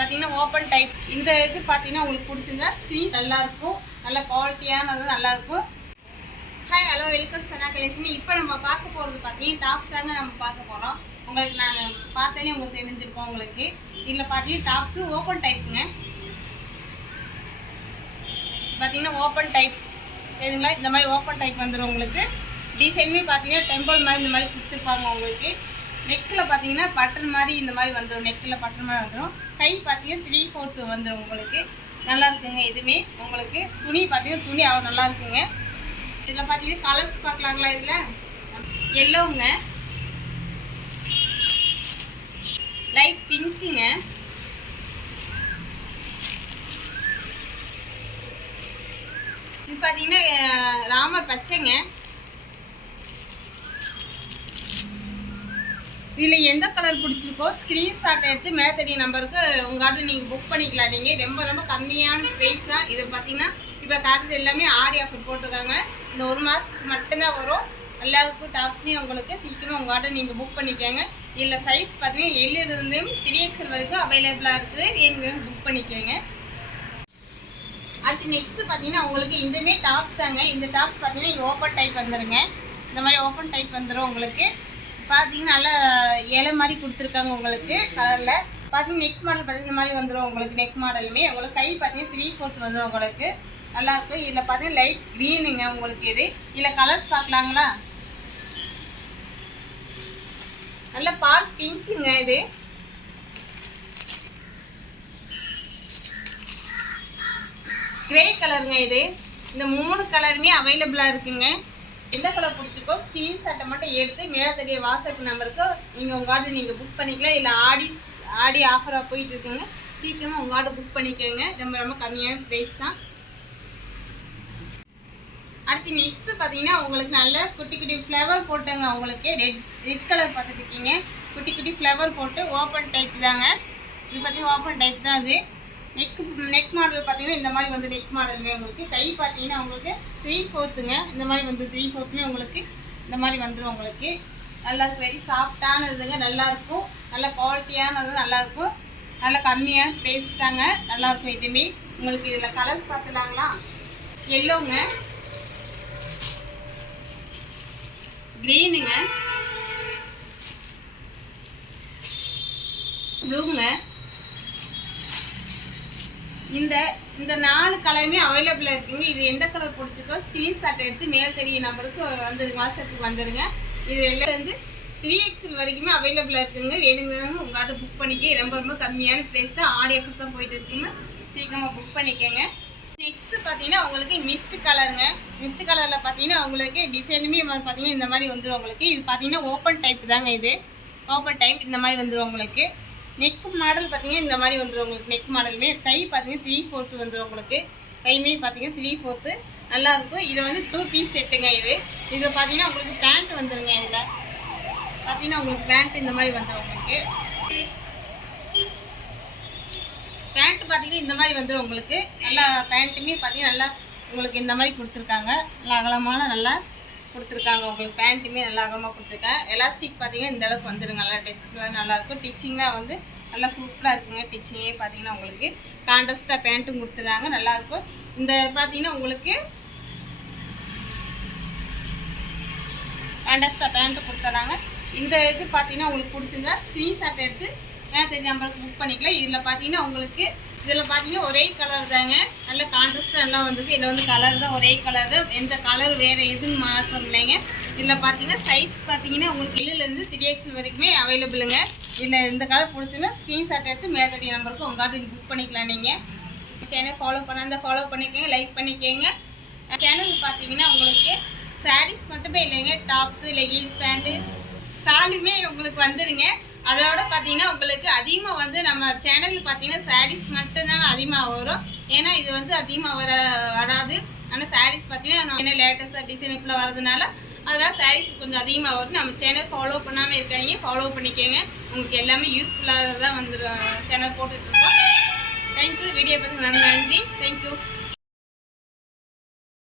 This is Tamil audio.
பார்த்தீங்கன்னா ஓப்பன் டைப். இந்த இது பார்த்தீங்கன்னா உங்களுக்கு பிடிச்சிருந்தா ஸ்க்ரீன் நல்லாயிருக்கும், நல்ல குவாலிட்டியானது நல்லாயிருக்கும். ஹாய் ஹலோ வெல்கம் சனா கலெக்ஷன். இப்போ நம்ம பார்க்க போகிறது பார்த்தீங்கன்னா டாப்ஸ் தாங்க நம்ம பார்க்க போகிறோம். உங்களுக்கு நான் பார்த்தேனே உங்களுக்கு தெரிஞ்சிருக்கோம். உங்களுக்கு இதில் பார்த்தீங்கன்னா டாப்ஸு ஓப்பன் டைப்புங்க. பார்த்தீங்கன்னா ஓப்பன் டைப் எதுங்களா, இந்த மாதிரி ஓப்பன் டைப் வந்துடும். உங்களுக்கு டிசைனுமே பார்த்தீங்கன்னா டெம்பிள் மாதிரி இந்த மாதிரி கொடுத்துருப்பாங்க. உங்களுக்கு நெக்கில் பார்த்தீங்கன்னா பட்டன் மாதிரி இந்த மாதிரி வந்துடும். நெக்கில் பட்டன் மாதிரி வந்துடும். கை பார்த்தீங்கன்னா 3/4 வந்துடும். உங்களுக்கு நல்லா இருக்குங்க. இதுவுமே உங்களுக்கு துணி பார்த்தீங்கன்னா துணி அவ்வளோ நல்லா இருக்குங்க. இதில் பார்த்தீங்கன்னா கலர்ஸ் பார்க்கலாங்களா? இதில் எல்லோவுங்க, லைட் பிங்க்குங்க, இது பார்த்தீங்கன்னா ராமர் பச்சைங்க. இதில் எந்த கலர் பிடிச்சிருக்கோ ஸ்க்ரீன்ஷாட் எடுத்து மேலே தெரிய நம்பருக்கு உங்கள்கிட்ட நீங்கள் புக் பண்ணிக்கலாம். நீங்கள் ரொம்ப ரொம்ப கம்மியான ப்ரைஸ் தான். இது பார்த்தீங்கன்னா இப்போ காட்டுறது எல்லாமே ஆடி ஆஃபர் போட்டிருக்காங்க. இந்த ஒரு மாதத்துக்கு மட்டும்தான் வரும். எல்லாருக்கும் டாப்ஸ்லேயும் உங்களுக்கு சீக்கிரம் உங்கள்கிட்ட நீங்கள் புக் பண்ணிக்கோங்க. இதில் சைஸ் பார்த்தீங்கன்னா எல்லிருந்து 3XL வரைக்கும் அவைலபிளாக இருக்குது. வேணுங்கிறது புக் பண்ணிக்கோங்க. அடுத்து நெக்ஸ்ட்டு பார்த்தீங்கன்னா உங்களுக்கு இந்தமாரி டாப்ஸ் தாங்க. இந்த டாப்ஸ் பார்த்தீங்கன்னா இங்கே ஓப்பன் டைப் வந்துடுங்க. இந்த மாதிரி ஓப்பன் டைப் வந்துடும். உங்களுக்கு பார்த்தீங்கன்னா நல்லா இலை மாதிரி கொடுத்துருக்காங்க. உங்களுக்கு கலரில் பார்த்தீங்கன்னா நெக் மாடல் பார்த்தீங்கன்னா இந்த மாதிரி வந்துடும். உங்களுக்கு நெக் மாடலுமே உங்களுக்கு கை பார்த்தீங்கன்னா 3/4 வந்துடும். உங்களுக்கு நல்லாயிருக்கும். இதில் பார்த்தீங்கன்னா லைட் க்ரீனுங்க. உங்களுக்கு இது இதில் கலர்ஸ் பார்க்கலாங்களா? நல்ல பால் பிங்க்குங்க. இது கிரே கலருங்க. இது இந்த 3 கலருமே அவைலபிளாக இருக்குங்க. எந்த கலர் பிடிச்சிருக்கோ ஸ்க்ரீன்ஷாட்டை மட்டும் எடுத்து மேலே தெரிய வாட்ஸ்அப் நம்பருக்கு நீங்கள் உங்கள்கிட்ட நீங்கள் புக் பண்ணிக்கலாம். இல்லை ஆடி ஆஃபராக போயிட்டு இருக்குங்க. சீக்கிரமாக உங்கள்கிட்ட புக் பண்ணிக்கோங்க. ரொம்ப ரொம்ப கம்மியான ப்ரைஸ் தான். அடுத்து நெக்ஸ்ட்டு பார்த்தீங்கன்னா உங்களுக்கு நல்ல குட்டி குட்டி ஃப்ளவர் போட்டுங்க. உங்களுக்கு ரெட் கலர் பார்த்துட்டு இருக்கீங்க. குட்டி குட்டி ஃப்ளவர் போட்டு ஓப்பன் டைப் தாங்க. இது பார்த்தீங்கன்னா ஓப்பன் டைப் தான். அது நெக் மாடல் பார்த்தீங்கன்னா இந்த மாதிரி வந்து நெக் மாடலுமே உங்களுக்கு கை பார்த்தீங்கன்னா உங்களுக்கு 3/4ங்க. இந்த மாதிரி வந்து 3/4மே உங்களுக்கு இந்த மாதிரி வந்துடும். உங்களுக்கு நல்லா வெரி சாஃப்டானதுங்க. நல்லாயிருக்கும். நல்ல குவாலிட்டியானது நல்லாயிருக்கும். நல்ல கம்மியான ப்ரைஸ் தாங்க. நல்லாயிருக்கும். இதுவுமே உங்களுக்கு இதில் கலர்ஸ் பார்த்துலாங்களா? எல்லோங்க, க்ரீனுங்க, ப்ளூங்க. இந்த 4 கலருமே அவைலபிளாக இருக்குங்க. இது எந்த கலர் பிடிச்சிருக்கோ ஸ்க்ரீன்ஷாட் எடுத்து மேல் தெரிய நம்பருக்கு வந்துடுங்க. வாட்ஸ்அப்புக்கு வந்துடுங்க. இது எல்லாம் வந்து 3XL வரைக்குமே அவைலபிளாக இருக்குங்க. வேணுங்கிறவங்க உங்கள்கிட்ட புக் பண்ணிக்க. ரொம்ப ரொம்ப கம்மியான ப்ரைஸ் தான். ஆடி ஆஃபர் தான் போயிட்டு இருக்குங்க. சீக்கிரமாக புக் பண்ணிக்கோங்க. நெக்ஸ்ட்டு பார்த்தீங்கன்னா உங்களுக்கு மிஸ்ட் கலருங்க. மிஸ்ட் கலரில் பார்த்தீங்கன்னா உங்களுக்கு டிசைனுமே பார்த்தீங்கன்னா இந்த மாதிரி வந்துடும். உங்களுக்கு இது பார்த்தீங்கன்னா ஓப்பன் டைப் தாங்க. இது ஓப்பன் டைப் இந்த மாதிரி வந்துடும். உங்களுக்கு நெக் மாடல் பார்த்தீங்கன்னா இந்த மாதிரி வந்துடும். உங்களுக்கு நெக் மாடலுமே கை பார்த்தீங்கன்னா 3/4 வந்துடும். உங்களுக்கு கைமே பார்த்தீங்கன்னா 3/4 நல்லாயிருக்கும். இது வந்து 2 பீஸ் செட்டுங்க. இது பார்த்தீங்கன்னா உங்களுக்கு பேண்ட் வந்துடுங்க. இதில் பார்த்தீங்கன்னா உங்களுக்கு பேண்ட் இந்த மாதிரி வந்துடும். உங்களுக்கு பேண்ட் பார்த்தீங்கன்னா இந்த மாதிரி வந்துடும். உங்களுக்கு நல்லா பேண்ட்டுமே பார்த்தீங்கன்னா நல்லா உங்களுக்கு இந்த மாதிரி கொடுத்துருக்காங்க. நல்லா அகலமான நல்லா கொடுத்துருக்காங்க. உங்களுக்கு பேண்ட்டுமே நல்லா அகலமாக கொடுத்துருக்காங்க. எலாஸ்டிக் பார்த்தீங்கன்னா இந்த அளவுக்கு வந்துடுங்க. நல்லா டெஸ்ட் நல்லாயிருக்கும். டிச்சிங்காக வந்து நல்லா சூப்பராக இருக்குங்க. டிச்சிங்கே பார்த்தீங்கன்னா உங்களுக்கு கான்ட்ராஸ்டாக பேண்ட்டும் கொடுத்துருக்காங்க. நல்லாயிருக்கும். இந்த பார்த்தீங்கன்னா உங்களுக்கு கான்ட்ராஸ்டாக பேண்ட்டு கொடுத்துறாங்க. இந்த இது பார்த்தீங்கன்னா உங்களுக்கு பிடிச்சிருந்தா ஸ்க்ரீன்ஷாட் எடுத்து மேலே நம்பருக்கு புக் பண்ணிக்கலாம். இதில் பார்த்தீங்கன்னா உங்களுக்கு இதில் பார்த்தீங்கன்னா ஒரே கலர் தாங்க. நல்ல கான்ட்ராஸ்டாக நல்லா வந்துருக்கு. இதில் வந்து கலர் தான் ஒரே கலர் தான். எந்த கலர் வேறு எதுவும் மாற்றம் இல்லைங்க. இதில் பார்த்தீங்கன்னா சைஸ் பார்த்தீங்கன்னா உங்களுக்கு எல்லிலேருந்து 3XL வரைக்குமே அவைலபிளுங்க. இதில் இந்த கலர் பிடிச்சுன்னா ஸ்க்ரீன்ஷாட் எடுத்து மேலே தெரிய நம்பருக்கு உங்கள்கிட்ட புக் பண்ணிக்கலாம். நீங்கள் சேனல் ஃபாலோ ஃபாலோ பண்ணிக்கோங்க, லைக் பண்ணிக்கோங்க. சேனல் பார்த்தீங்கன்னா உங்களுக்கு சாரீஸ் மட்டுமே இல்லைங்க. டாப்ஸு, லெகின்ஸ், பேண்ட்டு, சாலுமே உங்களுக்கு வந்துடுங்க. அதோட பார்த்தீங்கன்னா உங்களுக்கு அதிகமாக வந்து நம்ம சேனலில் பார்த்தீங்கன்னா சாரீஸ் மட்டும்தாங்க அதிகமாக வரும். ஏன்னா இது வந்து அதிகமாக வராது. ஆனால் சாரீஸ் பார்த்தீங்கன்னா என்ன லேட்டஸ்ட்டாக டிசைன் இப்போ வரதுனால அதெல்லாம் சாரீஸ் கொஞ்சம் அதிகமாக வரும். நம்ம சேனல் ஃபாலோ பண்ணாமல் இருக்காங்க, ஃபாலோ பண்ணிக்கோங்க. உங்களுக்கு எல்லாமே யூஸ்ஃபுல்லாக தான் வந்து சேனல் போட்டுட்ருக்கோம். தேங்க்யூ. வீடியோ பார்த்து நன்றி. தேங்க்யூ.